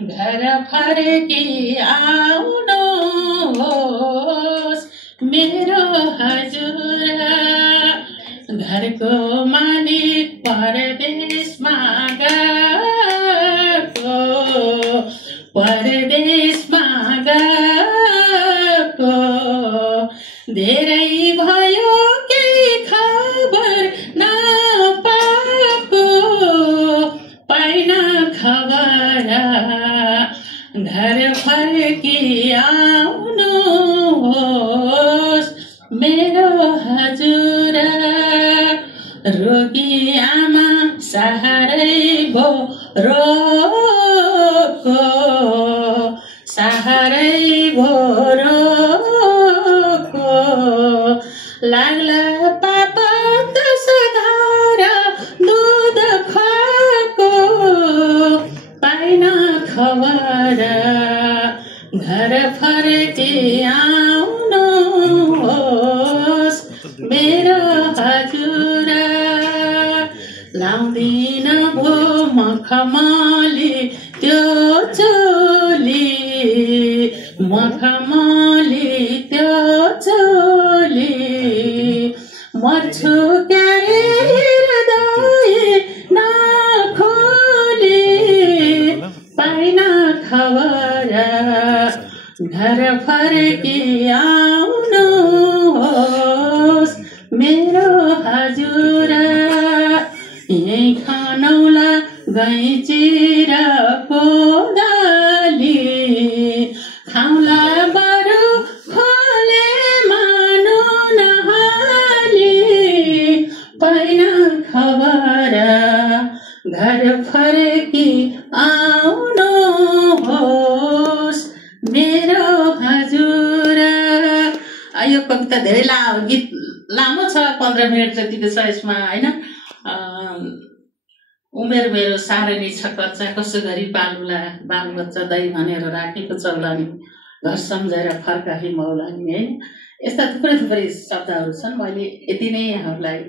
घर फर्की आउनुहोस् मेरो हजुर घरको मालिक परदेशमा गएको धेरै भयो केही खबर नपाएको पाइन खबर घर फर्की आउनुहोस् मेरो हजुर रोगी आमा सहारै भो रोको सहारै भो रोको लाग्ला पापा दस धार दूध खुवाएको पाइन खबर घर फर्की आउनुहोस् मेरो हजुर लाउँदिन भो मखमली त्यो चोली मखमली त्यो चोली मर्छु क्यारे हृदय नखोली पाइन खबर घर फर्की आउनुहोस् मेरो हजुर यही खानौला गैँची र कोदाली खाउला बरु खोले मानु नहाली पाइन खबर घर फर्की आउनुहोस् मेरो हजुर। यो कविता धेरै गीत लामो छ, 15 मिनट जतिको छ यसमा होइन। उमेर मेरो साह्रै नै छ कच्चा कसो गरी पालुला बालबच्चा दाइ भनेर राखेको चौलानी घर सम्झेर फर्काही मौलानी है। यस्ता थुप्रै थुप्रै शब्दहरू छन्। मैले यति नै यहाँहरूलाई